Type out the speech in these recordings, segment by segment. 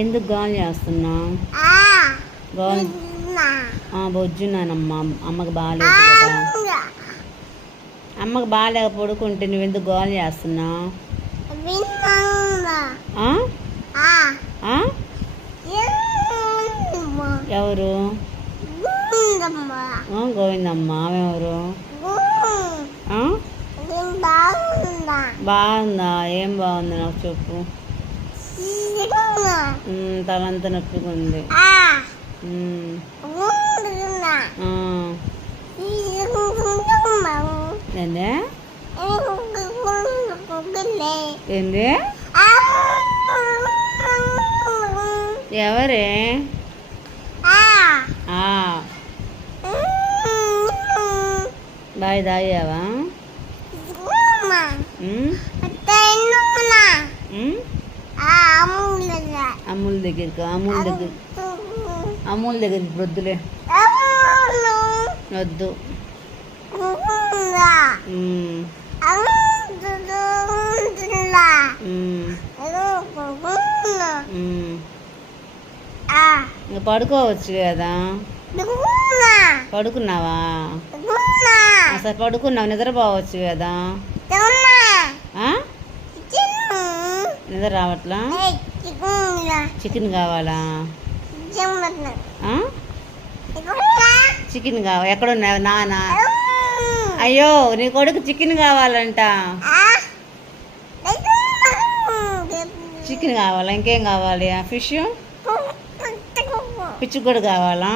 ఎందుకు గాలి చేస్తున్నావు? గాలి బొజ్జున్నానమ్మా. అమ్మకి బాగాలేదు కదా. అమ్మకి బాగాలేక పడుకుంటే నువ్వెందుకు గాలి చేస్తున్నావు? ఎవరు? గోవిందమ్మ. ఆమెవరు? బాగుందా? ఏం బాగుంది నాకు చెప్పు. తలంతా నొప్పిగా ఉంది. ఏంది? ఏంది? ఎవరే? బాయ్ తాగావా? అమూల్ దగ్గరికి అమూల్ దగ్గరికి వద్దులే, వద్దు. ఇంకా పడుకోవచ్చు కదా. పడుకున్నావా? అసలు పడుకున్నావు, నిద్రపోవచ్చు కదా. నిద్ర రావట్లా? చికెన్ కావాలా? చికెన్ కావాలి. ఎక్కడున్నావు నాన్న? అయ్యో, నీ కొడుకు చికెన్ కావాలంట. చికెన్ కావాలా? ఇంకేం కావాలి? ఫిష్, పిచ్చి కూడా కావాలా?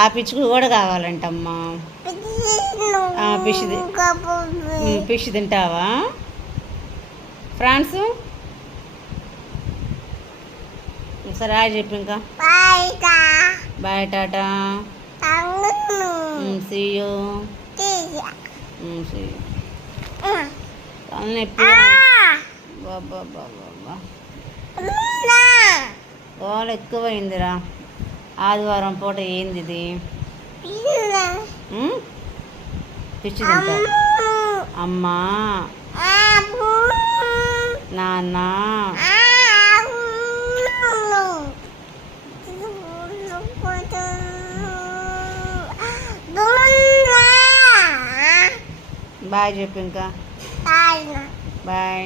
ఆ పిచ్చుకు కూడా కావాలంటమ్మా. ఫిష్ తింటావా? ఫ్రాన్స్ సరే చెప్పు. ఇంకా బాయ్, టాటా, సీ యూ. తలనొప్పి. గోల ఎక్కువైందిరా. ఆదివారం పూట ఏంది ఇది? పిచ్చి తింటా. అమ్మా, నాన్న, బాయ్ చెప్పు. ఇంకా బాయ్.